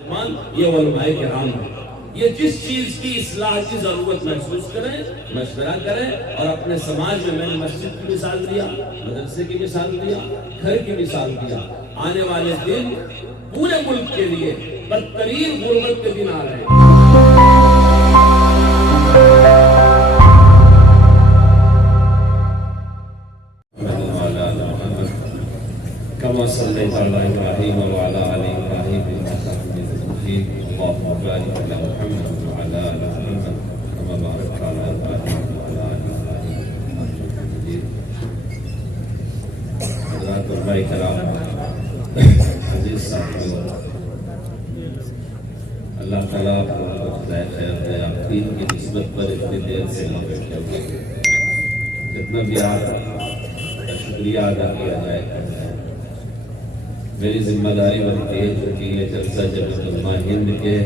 یہ علماء کرام ہیں، یہ جس چیز کی اصلاح کی ضرورت محسوس کریں مشورہ کریں، اور اپنے سماج میں نے مسجد کی مثال دیا، مدرسے کی مثال دیا، گھر کی مثال دیا، آنے والے دن پورے ملک کے لیے بدترین غربت کے دن آ رہے ہیں۔ كما صليت على إبراهيم وعلى آل إبراهيم إنك حميد مجيد اللهم بارك على محمد وعلى آل محمد كما باركت على إبراهيم وعلى آل إبراهيم إنك حميد مجيد۔ حضرات علماء کرام، عزیز ساتھیو، اللہ تعالیٰ آپ کو خیر خیر دے، آپ دین کی نسبت پر اتنی دیر سے نہ بیٹھے ہوئے، جتنا بھی آپ کا شکریہ ادا کیا جائے کرنا ہے۔ میری ذمہ داری بنتی ہے چونکہ یہ جلسہ جمعیت علماء ہند کے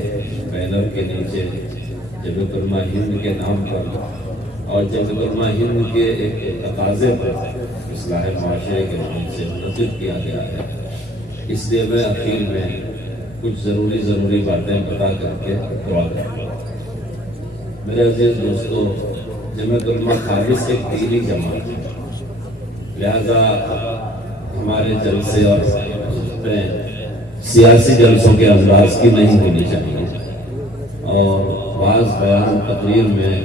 بینر کے نیچے جمعیت علماء ہند کے نام پر اور جمعیت علماء ہند کے ایک تقاضے پر اصلاح معاشرے کے نام سے منعقد کیا گیا ہے، اس لیے میں اخیر میں کچھ ضروری باتیں بتا کر کے دعا کرتا ہوں۔ میرے عزیز دوستو، جمعیت علماء خالص ایک دینی جماعت ہے، لہذا ہمارے جلسے اور سیاسی جلسوں کے انداز کی نہیں ہونی چاہیے، اور بعض بیان تقریر میں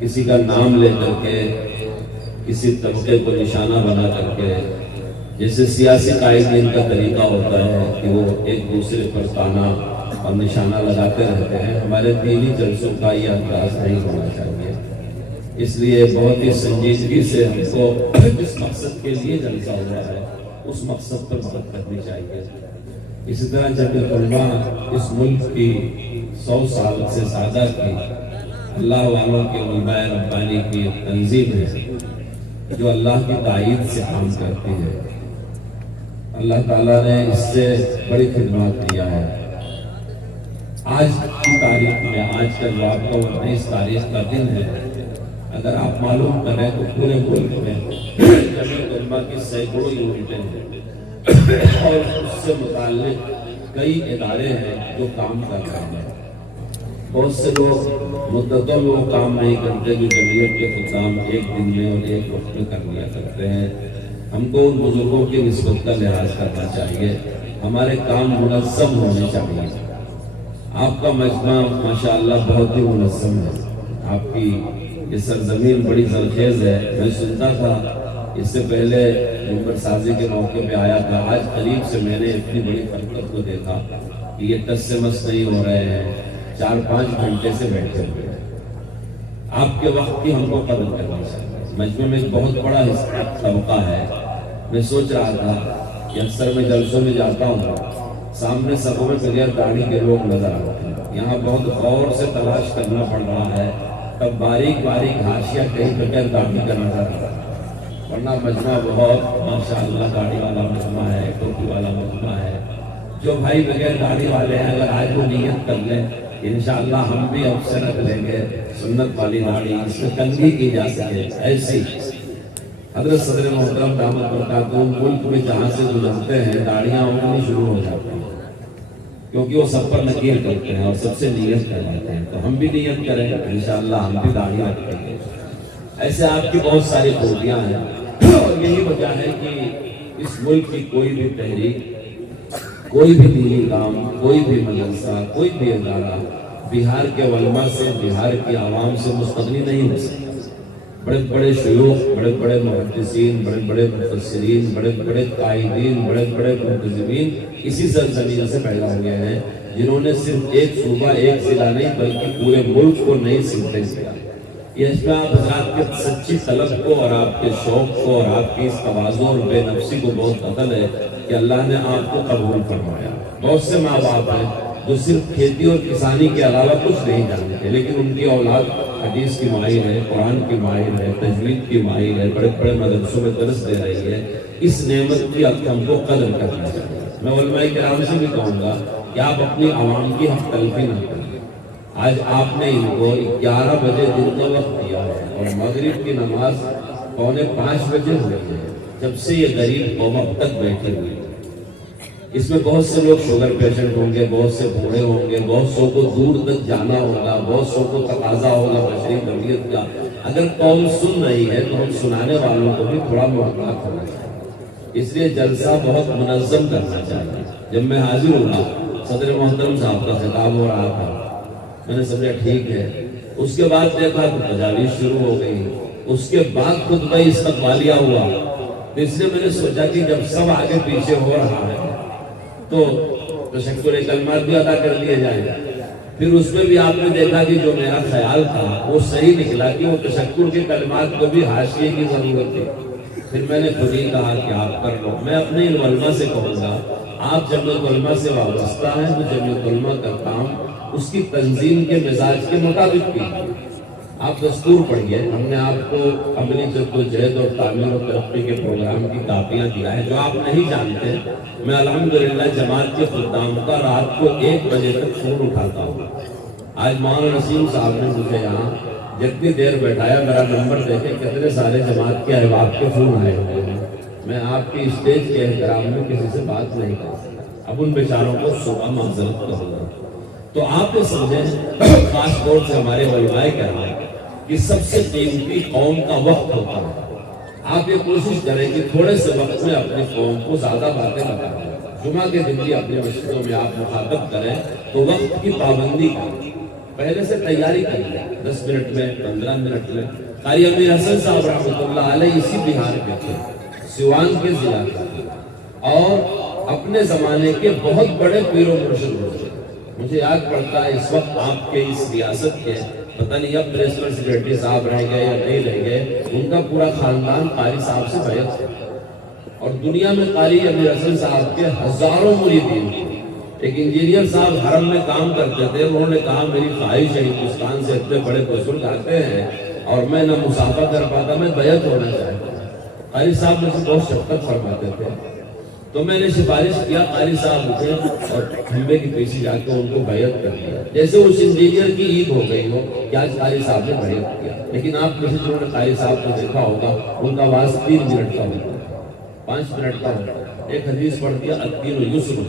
کسی کا نام لے کر کے کسی طبقے کو نشانہ بنا کر کے، جیسے سیاسی قائدین کا طریقہ ہوتا ہے کہ وہ ایک دوسرے پر تانا اور نشانہ لگاتے رہتے ہیں، ہمارے دینی جلسوں کا یہ انداز نہیں ہونا چاہیے۔ اس لیے بہت ہی سنجیدگی سے ہم کو جس مقصد کے لیے جلسہ ہو رہا ہے اس مقصد پر بات کرنی چاہیے۔ اسی طرح جمعیت علماء اس ملک کی 100 سال سے زیادہ کی اللہ والوں کے علماء ربانی کی ایک تنظیم ہے جو اللہ کی تائید سے کام کرتی ہے۔ اللہ تعالیٰ نے اس سے بڑی خدمات دیا ہے۔ آج کی تاریخ میں، آج کا جو آپ کا 19 تاریخ کا دن ہے، اگر آپ معلوم کریں تو پورے ملک میں جمعیت علماء کی سینکڑوں یونٹیں ہیں اور اس سے متعلق کئی ادارے ہیں جو کام کر رہے ہیں۔ بہت سے لوگ مدتوں میں وہ کام نہیں کرتے جو جمعیت کے خدام ایک دن میں اور ایک وقت میں کر لیا کرتے ہیں۔ ہم کو ان بزرگوں کی نسبت کا لحاظ کرنا چاہیے، ہمارے کام منظم ہونے چاہیے۔ آپ کا مجمع ماشاءاللہ بہت ہی منظم ہے، آپ کی یہ سرزمین بڑی زرخیز ہے۔ میں سنتا تھا اس سے پہلے ممبر سازی کے موقع پہ آیا تھا، آج قریب سے میں نے اتنی بڑی فرقت کو دیکھا کہ یہ ٹس سے مس نہیں ہو رہے ہیں، 4-5 گھنٹے سے بیٹھے ہوئے ہیں۔ آپ کے وقت کی ہم کو قدر کرنی چاہیے۔ مجمع میں ایک بہت بڑا حصہ طبقہ ہے، میں سوچ رہا تھا کہ اکثر میں جلسوں میں جاتا ہوں، سامنے صفوں میں بغیر داڑھی کے لوگ نظر آتے ہیں، یہاں بہت غور سے تلاش کرنا پڑ رہا ہے، تب باریک حاشیہ کہیں بغیر داڑھی کا نظر آ رہا ہے، ورنہ مجمع بہت ماشاءاللہ داڑھی والا مجمع ہے، ٹوپی والا مجمع ہے۔ جو بھائی بغیر داڑھی والے ہیں اگر آج وہ نیت کر لیں انشاءاللہ ہم بھی اب سے رکھ لیں گے سنت والی داڑھی، اس میں کنگھی کی جا سکے ایسی۔ حضرت صدر محترم دامت برکاتہم ملک میں جہاں سے گزرتے ہیں داڑیاں اڑنی شروع ہو جاتی ہیں، کیونکہ وہ سب پر نکیر کرتے ہیں اور سب سے نیت کرواتے ہیں، تو ہم بھی نیت کریں انشاءاللہ ہم بھی داڑھی رکھیں گے۔ ایسے آپ کی بہت ساری خوبیاں ہیں، اور یہی وجہ ہے کہ اس ملک کی کوئی بھی تحریک، کوئی بھی دینی کام، کوئی بھی مدرسہ، کوئی بھی ادارہ بہار کے علماء سے، بہار کی عوام سے مستغنی نہیں ہو سکتا۔ بڑے بڑے شیوخ، بڑے بڑے محدثین، بڑے بڑے مفسرین، بڑے بڑے قائدین، بڑے بڑے منتظمین اسی سرزمین سے پیدا ہوئے ہیں جنہوں نے صرف ایک صوبہ، ایک ضلع نہیں بلکہ پورے ملک کو نئی سمتیں دیا۔ یہ اس میں آپ حضرات کے سچی طلب کو اور آپ کے شوق کو اور آپ کی اس تواضع اور بے نفسی کو بہت قدر ہے کہ اللہ نے آپ کو قبول فرمایا۔ بہت سے ماں باپ ہیں جو صرف کھیتی اور کسانی کے علاوہ کچھ نہیں جانتے، لیکن ان کی اولاد حدیث کی ماہر ہے، قرآن کی ماہر ہے، تجوید کی ماہر ہے، بڑے بڑے مدرسوں میں درس دے رہی ہے۔ اس نعمت کی ہم کو قدر کرنا چاہیے۔ میں علماء کرام سے بھی کہوں گا کہ آپ اپنی عوام کی حق تلفی نہ کریں۔ آج آپ نے ان کو 11 بجے دن کا وقت دیا ہے اور مغرب کی نماز 4:45 بجے ہوئی ہے، جب سے یہ غریب قوم اب تک بیٹھی ہوئی ہے۔ اس میں بہت سے لوگ شوگر پیشنٹ ہوں گے، بہت سے بوڑھے ہوں گے، بہت سو کو دور تک جانا ہوگا، بہت سو کو تقاضا ہوگا بشری طبیعت کا۔ اگر قوم سن رہی ہے تو ہم سنانے والوں کو بھی تھوڑا محتاط ہونا چاہیے، اس لیے جلسہ بہت منظم کرنا چاہیے۔ جب میں حاضر ہوا، صدر محترم صاحب کا خطاب ہو رہا تھا، میں نے سمجھا ٹھیک ہے۔ اس کے بعد دیکھا تو تجاویز شروع ہو گئی، اس کے بعد خطبہ استقبالیہ ہوا، تو اس لیے میں نے سوچا کہ جب سب آگے پیچھے ہو رہا ہے تو تشکر کلمات بھی ادا کر لیے جائیں۔ پھر اس میں بھی آپ نے دیکھا کہ جو میرا خیال تھا وہ صحیح نکلا کہ وہ تشکر کے کلمات کو بھی حاشیے کی ضرورت ہے۔ پھر میں نے خود ہی کہا کہ آپ کر لو۔ میں اپنے ان علماء سے کہوں گا، آپ جمعیت علماء سے وابستہ ہیں تو جمعیت علماء کا کام اس کی تنظیم کے مزاج کے مطابق کیجیے۔ آپ دستور پڑھیے، ہم نے آپ کو عملی جدوجہد اور تعمیر و ترقی کے پروگرام کی کاپیاں دیا ہے۔ جو آپ نہیں جانتے، میں الحمدللہ جماعت کے خدام کا رات کو 1 بجے تک فون اٹھاتا ہوں۔ آج مولانا نسیم صاحب نے مجھے یہاں جتنی دیر بیٹھایا، میرا نمبر دیکھے کتنے سارے جماعت کے احباب کے فون آئے ہوئے ہیں۔ میں آپ کی اسٹیج کے احترام میں کسی سے بات نہیں کر سکتا، اب ان بیچاروں کو صبح معذرت کروں گا۔ تو آپ یہ سمجھیں، خاص طور سے ہمارے علماء کہنا ہے کہ سب سے قیمتی قوم کا وقت ہوتا ہے۔ آپ یہ کوشش کریں کہ تھوڑے سے وقت میں اپنی قوم کو زیادہ باتیں بتائیں۔ جمعہ کے دن بھی اپنے مسجدوں میں آپ مخاطب کریں تو وقت کی پابندی کریں، پہلے سے تیاری کریں، 10 منٹ میں، 15 منٹ میں۔ قاری امیر حسن صاحب رحمۃ اللہ علیہ اسی بہار کے تھے، سیوان کے ضلع کے تھے، اور اپنے زمانے کے بہت بڑے پیر و مرشد ہوتے۔ مجھے یاد پڑتا ہے اس وقت آپ کے اس ریاست کے پتہ نہیں اب پریسپل سیکریٹری صاحب رہ گئے یا نہیں رہ گئے، ان کا پورا خاندان قاری صاحب سے بیعت ہے، اور دنیا میں قاری امیر حسن صاحب کے ہزاروں مریدین تھے۔ ایک انجینئر صاحب حرم میں کام کرتے تھے، انہوں نے کہا میری خواہش ہے، ہندوستان سے اتنے بڑے بزرگ آتے ہیں اور میں نہ مسافہ کر پاتا، میں بیعت ہونا چاہتا ہوں۔ قاری صاحب مجھ سے بہت شفقت فرماتے تھے، تو میں نے سفارش کیا، قاری صاحب اٹھے اور کھمبے کے پیچھے جا کے ان کو بیعت کر دیا، جیسے اس انجینئر کی عید ہو گئی ہو کہ آج قاری صاحب نے بیعت کیا۔ لیکن آپ کسی جنہوں نے قاری صاحب کو دیکھا ہوگا، ان کا آواز 3 منٹ کا ہوتا ہے، 5 منٹ کا ہوتا ہے۔ ایک حدیث پڑھ دیا، الدین یسر،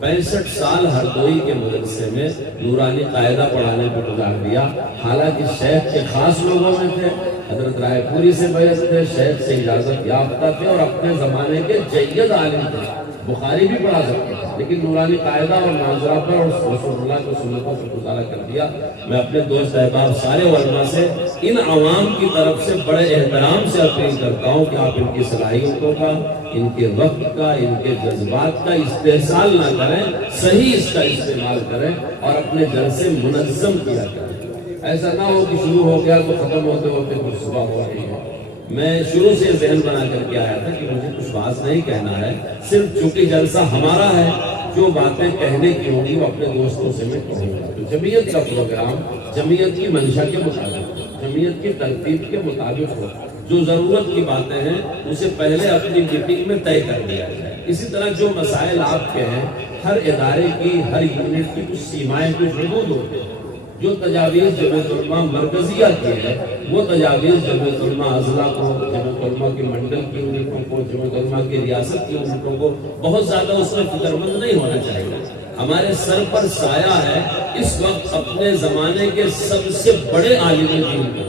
65 سال ہردوئی کے مدرسے میں نورانی قاعدہ پڑھانے پر گزار دیا۔ حالانکہ شیخ کے خاص لوگوں میں تھے، حضرت رائے پوری سے بیعت تھے، شیخ سے اجازت یافتہ تھے، اور اپنے زمانے کے جید عالم تھے، بخاری بھی پڑھا سکتے تھے، لیکن نورانی قاعدہ اور ناظرہ پر اور رسول اللہ کی سنتوں سے گزارا کر دیا۔ میں اپنے دوست احباب سارے علماء سے ان عوام کی طرف سے بڑے احترام سے اپیل کرتا ہوں کہ آپ ان کی صلاحیتوں کا، ان کے وقت کا، ان کے جذبات کا استحصال نہ کریں، صحیح اس کا استعمال کریں اور اپنے جلسے منظم کیا کریں۔ ایسا نہ ہو کہ شروع ہو گیا تو ختم ہوتے ہوتے کچھ صبح ہو رہی ہے۔ میں شروع سے ذہن بنا کر کے آیا تھا کہ مجھے کچھ بات نہیں کہنا ہے، صرف چونکہ جلسہ ہمارا ہے، جو باتیں کہنے کی ہوں گی وہ اپنے دوستوں سے میں کہوں گا۔ تو جمعیت کا پروگرام جمعیت کی منشا کے مطابق، جمعیت کی ترتیب کے مطابق ہو، جو ضرورت کی باتیں ہیں اسے پہلے اپنی میٹنگ میں طے کر لیا جائے۔ اسی طرح جو مسائل آپ کے ہیں، ہر ادارے کی، ہر یونٹ کی کچھ سیمائیں، کچھ حدود ہوتے ہیں۔ جو تجاویز جمعیت علماء مرکزیہ کی ہے، وہ تجاویز جمعیت علماء اضلاع کو، جمعیت علماء کی منڈل کی یونٹوں کو، جمعیت علماء کی ریاست کی یونٹوں کو بہت زیادہ اس میں فکر مند نہیں ہونا چاہیے۔ ہمارے سر پر سایہ ہے اس وقت اپنے زمانے کے سب سے بڑے عالم دین کو،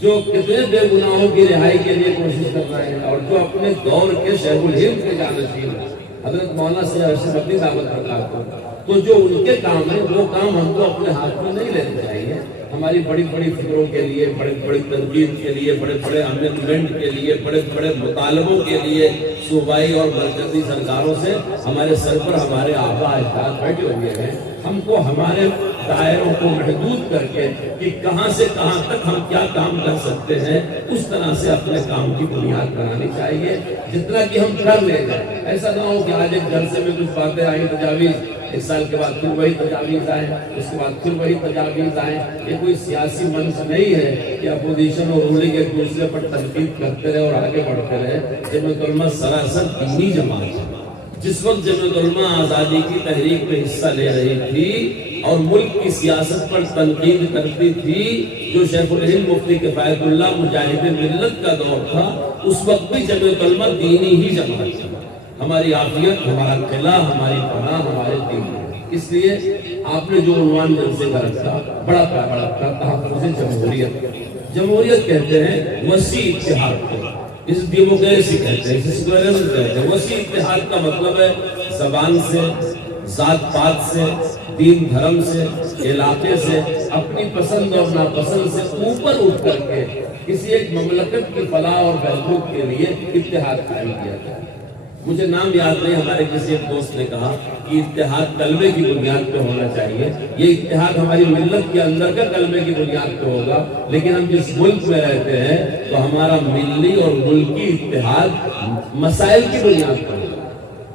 جو کتنے بے گناہوں کی رہائی کے لیے کوشش کر رہے ہیں، اور جو اپنے دور کے شیخ الہند کے جانشین ہیں، حضرت مولانا سید ارشد اپنی دعوت کرتا ہے۔ تو جو ان کے کام ہیں وہ کام ہم کو اپنے ہاتھ میں نہیں لینے چاہیے۔ ہماری بڑی بڑی فکروں کے لیے، بڑی بڑی تنقید کے لیے، بڑے بڑے امینڈمنٹ کے لیے، بڑے بڑے مطالبوں کے لیے صوبائی اور مرکزی سرکاروں سے ہمارے سر پر ہمارے آبا اجداد بیٹھے ہوئے ہیں۔ ہم کو ہمارے دائروں کو محدود کر کے کہ کہاں سے کہاں تک ہم کیا کام کر سکتے ہیں، اس طرح سے اپنے کام کی بنیاد بنانی چاہیے، جتنا کہ ہم کر لے جائیں۔ ایسا نہ ہو کہ آج ایک جلسے میں کچھ باتیں آئیں، تجاویز، 1 سال کے بعد پھر وہی تجاویز آئیں، اس کے بعد پھر وہی تجاویز آئیں۔ یہ کوئی سیاسی منچ نہیں ہے کہ اپوزیشن اور رولنگ ایک دوسرے پر تنقید کرتے رہے اور آگے بڑھتے رہے۔ جمعیت علماء سراسر دینی جماعت ہے۔ جس وقت جمعیت علماء آزادی کی تحریک میں حصہ لے رہی تھی اور ملک کی سیاست پر تنقید کرتی تھی، جو شیخ الہند مفتی کفایت اللہ مجاہد ملت کا دور تھا، اس وقت بھی جمعیت علماء دینی ہی جماعت تھی۔ ہماری عافیت، ہمارا قلعہ، ہماری پناہ ہمارے دین ہے۔ اس لیے آپ نے جو عنوان جلسے کا رکھا بڑا پیارا رکھا، تحفظ جمہوریت۔ جمہوریت کہتے ہیں وسیع اتحاد کو، اس ڈیموکریسی کہتے ہیں، اس سیکولرزم کہتے ہیں۔ وسیع اتحاد کا مطلب ہے زبان سے، ذات پات سے، دین دھرم سے، علاقے سے، اپنی پسند اور ناپسند سے اوپر اٹھ کر کے کسی ایک مملکت کی فلاح اور بہبود کے لیے اتحاد قائم کیا جائے۔ مجھے نام یاد نہیں، ہمارے کسی ایک دوست نے کہا کہ اتحاد کلمے کی بنیاد پہ ہونا چاہیے۔ یہ اتحاد ہماری ملت کے اندر کا کلمے کی بنیاد پہ ہوگا، لیکن ہم جس ملک میں رہتے ہیں تو ہمارا ملی اور ملکی اتحاد مسائل کی بنیاد پر ہوگا۔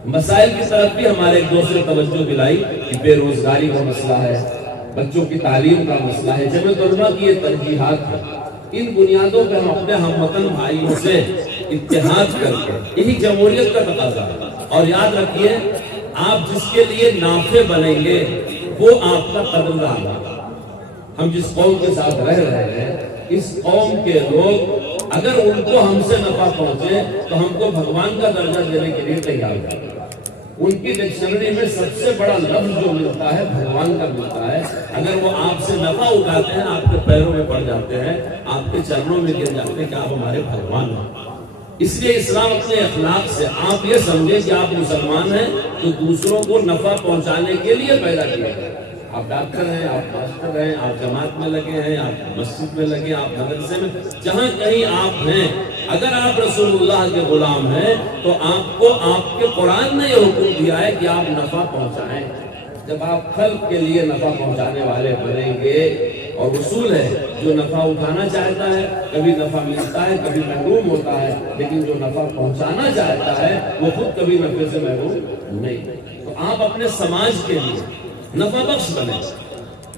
مسائل کی طرف بھی ہمارے ایک دوسرے توجہ دلائی کہ بے روزگاری کا مسئلہ ہے، بچوں کی تعلیم کا مسئلہ ہے، جمعیت علماء کی یہ ترجیحات ہے۔ ان بنیادوں پہ ہم اپنے ہم وطن بھائیوں سے اتحاد کر کے، یہی جمہوریت کا تقاضا ہے۔ اور یاد رکھیے، آپ جس کے لیے نافع بنیں گے وہ آپ کا قدردان ہوگا۔ ہم جس قوم کے ساتھ رہ رہے ہیں، اس قوم کے لوگ اگر ان کو ہم سے نفع پہنچے تو ہم کو بھگوان کا درجہ دینے کے لیے تیار ہیں۔ ان کی ڈکشنری میں سب سے بڑا لفظ جو ملتا ہے بھگوان کا ملتا ہے۔ اگر وہ آپ سے نفع اٹھاتے ہیں، آپ کے پیروں میں پڑ جاتے ہیں، آپ کے چرنوں میں گر جاتے ہیں کہ آپ ہمارے بھگوان ہیں۔ اس لیے اسلام اپنے اخلاق سے، آپ یہ سمجھیں کہ آپ مسلمان ہیں تو دوسروں کو نفع پہنچانے کے لیے پیدا کیا ہے۔ آپ ڈاکٹر ہیں، آپ ماسٹر ہیں، آپ جماعت میں لگے ہیں، آپ مسجد میں لگے، آپ مدرسے میں، جہاں کہیں آپ ہیں، اگر آپ رسول اللہ کے غلام ہیں تو آپ کو آپ کے قرآن نے یہ حکم دیا ہے کہ آپ نفع پہنچائیں۔ جب آپ خلق کے لیے نفع پہنچانے والے بنیں گے، اور اصول ہے جو نفع اٹھانا چاہتا ہے کبھی نفع ملتا ہے، کبھی محروم ہوتا ہے، لیکن جو نفع پہنچانا چاہتا ہے وہ خود کبھی نفع سے محروم نہیں۔ تو آپ اپنے سماج کے لیے نفع بخش بنے،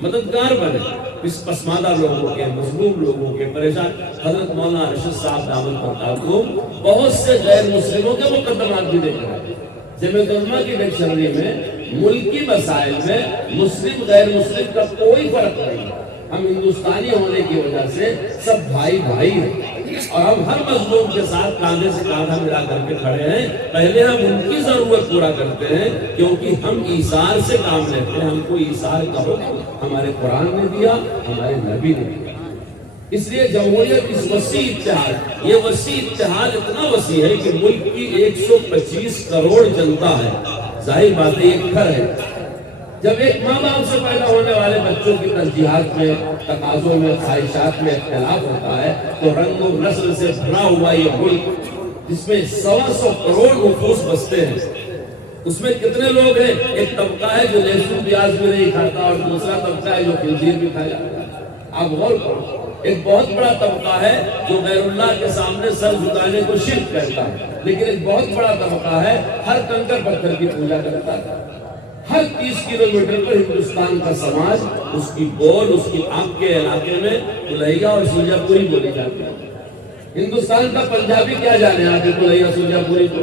مددگار بنے، اس پسماندہ لوگوں کے، مظلوم لوگوں کے، پریشان۔ حضرت مولانا ارشد صاحب دامت برکاتہ کو بہت سے غیر مسلموں کے مقدمات بھی دیکھ رہے ہیں۔ جمعیت علماء کی ڈکشنری میں ملکی مسائل میں مسلم غیر مسلم کا کوئی فرق نہیں ہے۔ ہم ہندوستانی ہونے کی وجہ سے سب بھائی بھائی ہیں، اور ہم ہر مظلوم کے ساتھ کاندھے سے کاندھا ملا کر کے کھڑے ہیں۔ پہلے ہم ان کی ضرورت پورا کرتے ہیں، کیونکہ ہم ایثار سے کام لیتے ہیں۔ ہم کو ایثار کا حکم ہمارے قرآن نے دیا، ہمارے نبی نے دیا۔ اس لیے جمہوریت اس وسیع اتحاد، یہ وسیع اتحاد اتنا وسیع ہے کہ ملک کی 125 کروڑ جنتا ہے۔ ظاہر بات ہے یہ گھر ہے۔ جب ایک ماں باپ سے پیدا ہونے والے بچوں کی ترجیحات میں، تقاضوں میں، خواہشات میں اختلاف ہوتا ہے تو رنگ و نسل سے بھرا ہوا یہ ملک جس میں 125 کروڑ نفوس بستے ہیں، اس میں کتنے لوگ ہیں؟ ایک طبقہ ہے جو لہسن پیاز بھی نہیں کھاتا، اور دوسرا طبقہ ہے جو خنزیر بھی کھایا جاتا ہے۔ آپ غور کرو، ایک بہت بڑا طبقہ ہے جو غیر اللہ کے سامنے سر جھکانے کو شرک کہتا ہے، لیکن ایک بہت بڑا طبقہ ہے ہر کنکر پتھر کی پوجا کرتا ہے۔ ہر 30 کلومیٹر پر ہندوستان کا سماج، اس کی بول، اس کی آپ کے علاقے میں کلہیا اور سورجا پوری بولی جاتی ہے۔ ہندوستان کا پنجابی کیا جانے آتے کلہیا سورجا پوری کو،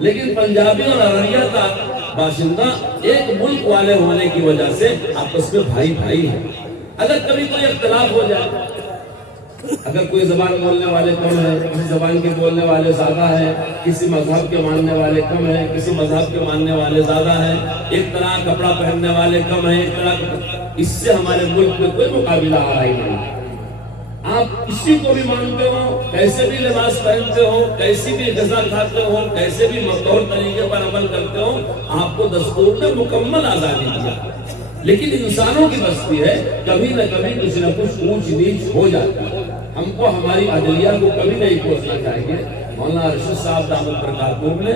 لیکن پنجابی اور ارریہ کا باشندہ ایک ملک والے ہونے کی وجہ سے آپس میں بھائی بھائی ہیں۔ اگر کبھی کوئی اختلاف ہو جائے، اگر کوئی زبان بولنے والے کم ہیں، کسی زبان کے بولنے والے زیادہ ہیں، کسی مذہب کے ماننے والے کم ہیں، کسی مذہب کے ماننے والے زیادہ ہیں، ایک طرح کپڑا پہننے والے کم ہیں، ایک طرح، اس سے ہمارے ملک میں کوئی مقابلہ آ رہا ہی نہیں۔ آپ کسی کو بھی مانتے ہو، کیسے بھی لباس پہنتے ہو، کیسی بھی غذا کھاتے ہو، کیسے بھی مقدور طریقے پر عمل کرتے ہو، آپ کو دستور نے مکمل آزادی دیا، لیکن انسانوں کی بستی ہے، کبھی نہ کبھی کچھ نہ کچھ اونچ نیچ ہو جاتا ہے۔ ہم کو ہماری عدلیہ کو کبھی نہیں کوسنا چاہیے۔ مولانا ارشد صاحب دامت برکاتہ نے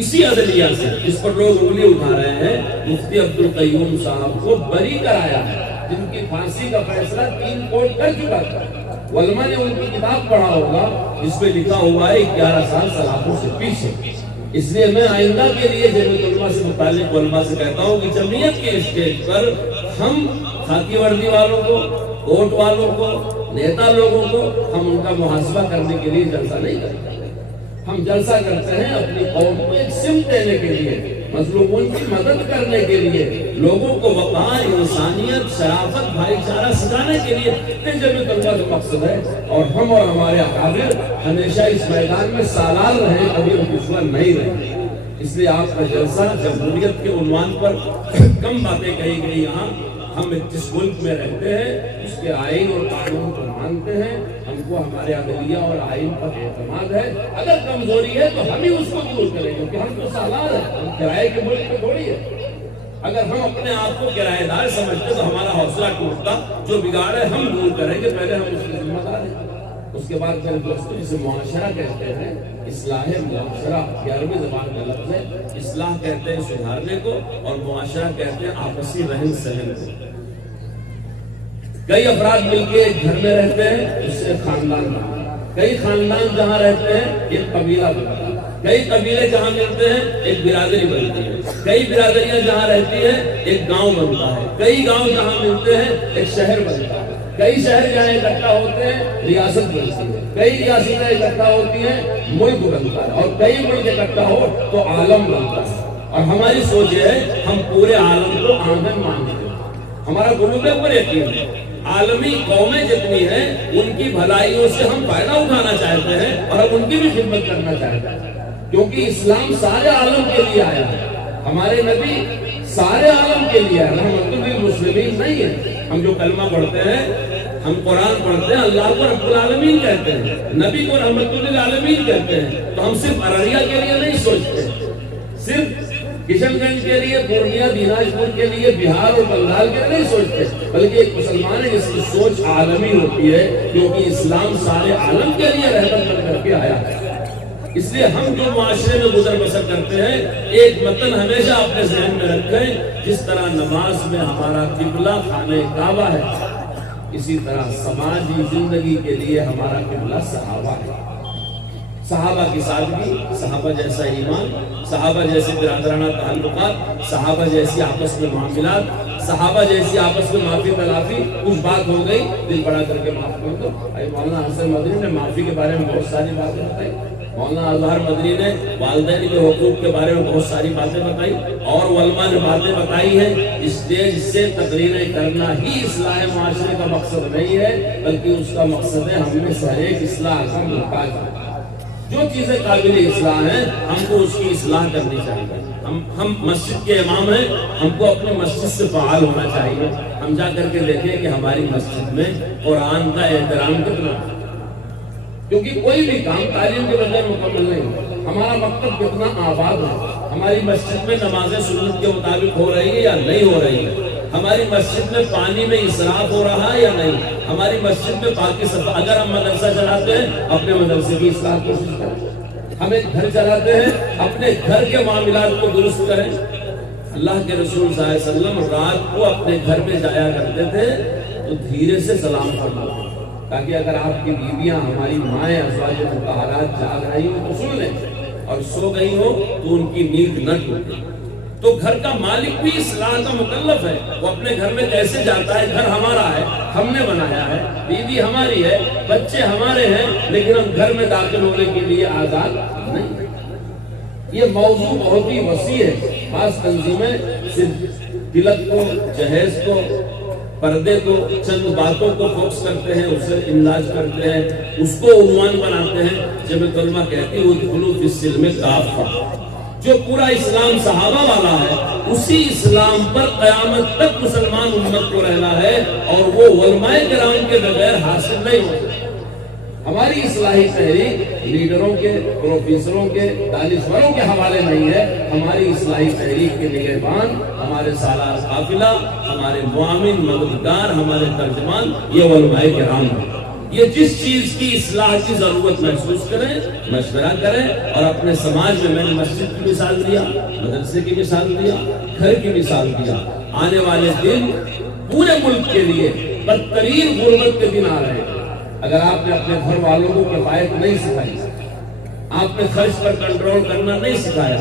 اسی عدلیہ سے، جس پر لوگ انگلی اٹھا رہے ہیں، مفتی عبدالقیوم صاحب کو بری کرایا ہے، جن کی پھانسی کا فیصلہ 3 کورٹ کر چکا تھا۔ علماء نے ان کی کتاب پڑھا ہوگا جس میں لکھا ہوا ہے 11 سال سلاخوں سے پیچھے۔ اس لیے میں آئندہ کے لیے جمعیت علماء سے متعلق علماء سے کہتا ہوں کہ جمعیت کے اسٹیج پر ہم خاکی وردی والوں کو، کوٹ والوں کو، نیتا لوگوں کو، ہم ان کا محاسبہ کرنے کے لیے جلسہ نہیں کرتے۔ ہم جلسہ کرتے ہیں اپنی قوم کو ایک سمت دینے کے لیے، مظلوموں کی مدد کرنے کے لیے، لوگوں کو وقار، انسانیت، شرافت، بھائی چارہ سکھانے کے لیے۔ یہ جمعیت علماء کا مقصد ہے، اور ہم اور ہمارے اکابر ہمیشہ اس میدان میں سالار رہے، کبھی ہم دشمن نہیں رہے۔ اس لیے آپ کا جلسہ جمہوریت کے عنوان پر کم باتیں کہی گئی یہاں. ہم جس ملک میں رہتے ہیں اس کے آئین اور قانون کو مانتے ہیں. ہم کو ہمارے عدلیہ اور آئین پر اعتماد ہے. اگر کمزوری ہے تو ہم ہی اس کو دور کریں گے، کیونکہ ہم تو سالار ہیں، ہم کرائے کے ملک میں تھوڑی ہے. اگر ہم اپنے آپ کو کرایہ دار سمجھتے تو ہمارا حوصلہ ٹوٹتا. جو بگاڑ ہے ہم دور کریں گے، پہلے ہم اس کے ذمہ دار ہیں. اس کے بعد پھر دوستوں جسے معاشرہ کہتے ہیں، اصلاح معاشرہ 11ویں زبان کا لفظ ہے. اصلاح کہتے ہیں سدھارنے کو، اور معاشرہ کہتے ہیں آپسی رہن سہن کو. کئی افراد مل کے ایک گھر میں رہتے ہیں، اس سے خاندان بنتا ہے. کئی خاندان جہاں رہتے ہیں ایک قبیلہ بنتا ہے. کئی قبیلے جہاں ملتے ہیں ایک برادری بنتی ہے. کئی برادریاں جہاں رہتی ہیں ایک گاؤں بنتا ہے. کئی گاؤں جہاں ملتے ہیں ایک شہر بنتا ہے. کئی شہر جہاں اکٹھا ہوتے ہیں ریاست بنتی ہے. کئی ریاستیں اکٹھا ہوتی ہیں ملک بنتا ہے. اور کئی ملک اکٹھا ہو تو عالم بنتا ہے. اور ہماری سوچ یہ ہے ہم پورے عالم کو آنگن مانتے ہیں. ہمارا غلوب پر یقین ہے. عالمی قومیں جتنی ہیں ان کی بھلائیوں سے ہم فائدہ اٹھانا چاہتے ہیں اور ہم ان کی بھی خدمت کرنا چاہتے ہیں، کیونکہ اسلام سارے عالم کے لیے آیا ہے. ہمارے نبی سارے عالم کے لیے رحمت للمسلمین نہیں ہے. ہم جو کلمہ پڑھتے ہیں، ہم قرآن پڑھتے ہیں، اللہ کو رب العالمین کہتے ہیں، نبی کو رحمت للعالمین کہتے ہیں. تو ہم صرف ارریہ کے لیے نہیں سوچتے، صرف کشن گنج کے لیے، پورنیہ دیناجپور کے لیے، بہار اور بنگال کے لیے نہیں سوچتے، بلکہ ایک مسلمان ہے جس کی سوچ عالمی ہوتی ہے، کیونکہ اسلام سارے عالم کے لیے رحمت کر کے آیا ہے. اس لیے ہم جو معاشرے میں گزر بسر کرتے ہیں ایک متن ہمیشہ اپنے ذہن میں رکھیں. جس طرح نماز میں ہمارا قبلہ خانہ کعبہ ہے، اسی طرح سماجی زندگی کے لیے ہمارا قبلہ صحابہ ہے. صحابہ کی سادگی، صحابہ جیسا ایمان، صحابہ جیسے برادرانہ تعلقات، صحابہ جیسی آپس میں معاملات، صحابہ جیسی آپس میں معافی تلافی. کچھ بات ہو گئی دل بڑا کر کے معاف کر دو. مولانا حسن مدنی نے معافی کے بارے میں بہت ساری باتیں بتائی. مولانا اظہر مدنی نے والدین کے حقوق کے بارے میں بہت ساری باتیں بتائی، اور علماء نے باتیں بتائی ہیں. اسٹیج سے تقریریں کرنا ہی اصلاح معاشرے کا مقصد نہیں ہے، بلکہ اس کا مقصد ہے ہم میں سے ہر ایک اصلاح کا محتاج ہے. جو چیزیں قابل اصلاح ہیں ہم کو اس کی اصلاح کرنی چاہیے. ہم مسجد کے امام ہیں، ہم کو اپنی مسجد سے فعال ہونا چاہیے. ہم جا کر کے دیکھیں کہ ہماری مسجد میں قرآن کا احترام کتنا ہے، کیونکہ کوئی بھی کام تعلیم کے بغیر مکمل نہیں ہوتا. ہمارا مکتب کتنا آباد ہے، ہماری مسجد میں نمازیں سنت کے مطابق ہو رہی ہے یا نہیں ہو رہی ہے، ہماری مسجد میں پانی میں اسراف ہو رہا ہے یا نہیں، ہماری مسجد میں پاکی صفائی. اگر ہم مدرسہ چلاتے ہیں اپنے مدرسے کی اصلاح کی کوشش کریں. ہم ایک گھر چلاتے ہیں اپنے گھر کے معاملات کو درست کریں. اللہ کے رسول صلی اللہ علیہ وسلم رات کو اپنے گھر میں جایا کرتے تھے تو دھیرے سے سلام فرماتے تھے، تاکہ اگر آپ کی بیویاں، ہماری مائیں، ازواج مطہرات جاگ رہی ہوں تو سن لیں، اور سو گئی ہو تو ان کی نیند نہ ٹوٹے. تو گھر کا مالک بھی اصلاح کا مکلف ہے. وہ اپنے گھر میں کیسے جاتا ہے؟ گھر ہمارا ہے، ہم نے بنایا ہے، بیوی ہماری ہے، بچے ہمارے ہیں، لیکن ہم گھر میں داخل ہونے کے لیے آزاد نہیں. یہ موضوع بہت ہی وسیع ہے. خاص تنظیمیں صرف تلک کو، جہیز کو، پردے کو، چند باتوں کو فوکس کرتے ہیں، اسے انداز کرتے ہیں، اس کو عنوان بناتے ہیں. جب کلمہ کہتی ہے ادخلوا فی السلم کافہ، جو پورا اسلام صحابہ والا ہے اسی اسلام پر قیامت تک مسلمان امت کو رہنا ہے، اور وہ علماء کرام کے بغیر حاصل نہیں ہوتا. ہماری اصلاحی تحریک لیڈروں کے، پروفیسروں کے، دانشوروں کے حوالے نہیں ہے. ہماری اصلاحی تحریک کے نگہبان، ہمارے سالار قافلہ، ہمارے معاون، مددگار، ہمارے ترجمان یہ علماء کرام ہیں. یہ جس چیز کی اصلاح کی ضرورت محسوس کریں، مشورہ کریں. اور اپنے سماج میں نے مسجد کی مثال دیا، مدرسے کی مثال دیا، گھر کی مثال دیا. آنے والے دن پورے ملک کے لیے بدترین غربت کے دن آ رہے ہیں. اگر آپ نے اپنے گھر والوں کو کفایت نہیں سکھائی، آپ نے خرچ پر کنٹرول کرنا نہیں سکھایا،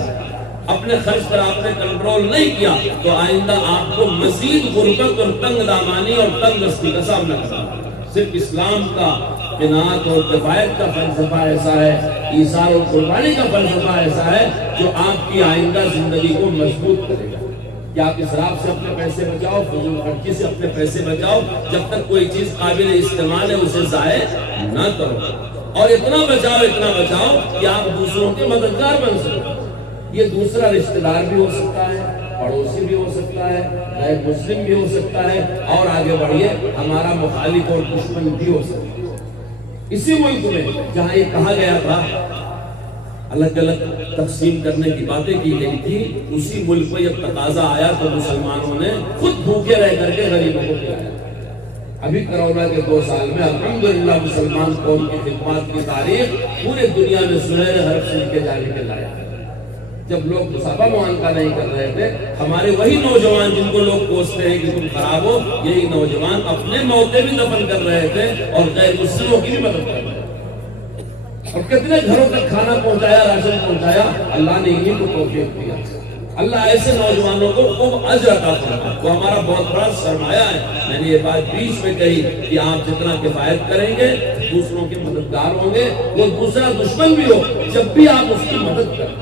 اپنے خرچ پر آپ نے کنٹرول نہیں کیا، تو آئندہ آپ کو مزید غربت اور تنگ دامانی اور تنگ دستی کا سامنا کرنا ہے. صرف اسلام کا قناعت اور کفایت کا فلسفہ ایسا ہے، ایثار اور قربانی کا فلسفہ ایسا ہے جو آپ کی آئندہ زندگی کو مضبوط کرے گا. کہ آپ اسراف سے اپنے پیسے بچاؤ، فضول خرچی سے اپنے پیسے بچاؤ. جب تک کوئی چیز قابل استعمال ہے اسے ضائع نہ کرو، اور اتنا بچاؤ کہ آپ دوسروں کے مددگار بن سکو. یہ دوسرا رشتہ دار بھی ہو سکتا ہے، پڑوسی بھی ہو سکتا ہے، غیر مسلم بھی ہو سکتا ہے، اور آگے بڑھیے ہمارا مخالف اور دشمن بھی ہو سکتا ہے۔ اسی ملک میں جہاں یہ کہا گیا تھا الگ الگ تقسیم کرنے کی باتیں کی گئی تھی، اسی ملک میں جب تقاضا آیا تو مسلمانوں نے خود بھوکے رہ کر کے غریبوں کو کھلایا۔ ابھی کرونا کے 2 سال میں الحمدللہ مسلمان قوم کی خدمات کی تاریخ پورے دنیا میں سنہرے حرف سے لکھے جانے کے لائق ہے۔ جب لوگ مسابقہ معانقہ نہیں کر رہے تھے، ہمارے وہی نوجوان جن کو لوگ کوستے ہیں کہ تم خراب ہو، یہی نوجوان اپنے موتے بھی دفن کر رہے تھے اور غیر مسلموں کی بھی مدد کر رہے تھے۔ اور کتنے گھروں تک کھانا پہنچایا، راشن پہنچایا، اللہ نے انہیں کو توفیق دیا۔ اللہ ایسے نوجوانوں کو خوب اجر عطا فرمائے، وہ ہمارا بہت بڑا سرمایہ ہے۔ میں نے یہ بات بیچ میں کہی کہ آپ جتنا کفایت کریں گے، دوسروں کے مددگار ہوں گے، وہ دوسرا دشمن بھی ہو، جب بھی آپ اس کی مدد کریں،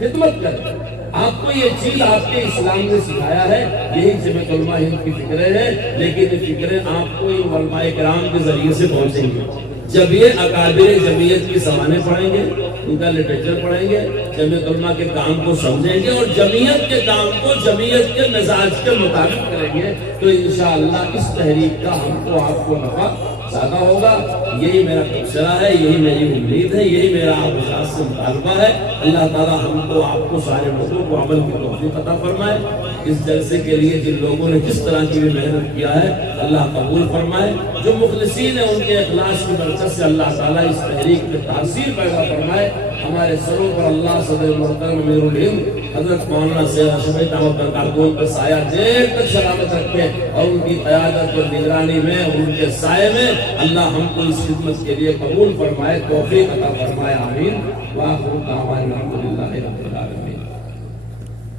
خدمت کریں۔ آپ کو یہ چیز آپ کے اسلام نے سکھایا ہے، یہی جمعیت علماء ہند کی فکریں ہیں، لیکن یہ فکریں آپ کو ان علماء کرام کے ذریعے سے پہنچیں گی۔ جب یہ اکابر جمعیت کی سوانح پڑھیں گے، ان کا لٹریچر پڑھیں گے، جمعیت علماء کے کام کو سمجھیں گے اور جمعیت کے کام کو جمعیت کے مزاج کے مطابق کریں گے، تو انشاءاللہ اس تحریک کا ہم کو آپ کو نفع زیادہ ہوگا۔ یہی میرا تبصرہ ہے، یہی میری امید ہے، یہی میرا آپ حضرات سے مطالبہ ہے۔ اللہ تعالیٰ ہم کو آپ کو سارے لوگوں کو عمل کی توفیق عطا فرمائے۔ اس جلسے کے لیے جن لوگوں نے جس طرح کی بھی محنت کیا ہے، اللہ قبول فرمائے۔ جو مخلصین ہیں ان کے اخلاص کی برکت سے اللہ تعالیٰ اس تحریک میں تاثیر پیدا فرمائے۔ ہمارے سروں پر اللہ صدر محترم امیر الہند حضرت مولانا سید اشرف احمد برکاتون کا سایہ دیر تک سلامت رکھے اور ان کی قیادت اور نگرانی میں اور ان کے سائے میں اللہ ہم کو اس خدمت کے لیے قبول فرمائے، توفیق عطا فرمائے، آمین۔ وآخر دعوانا الحمدللہ رب العالمین۔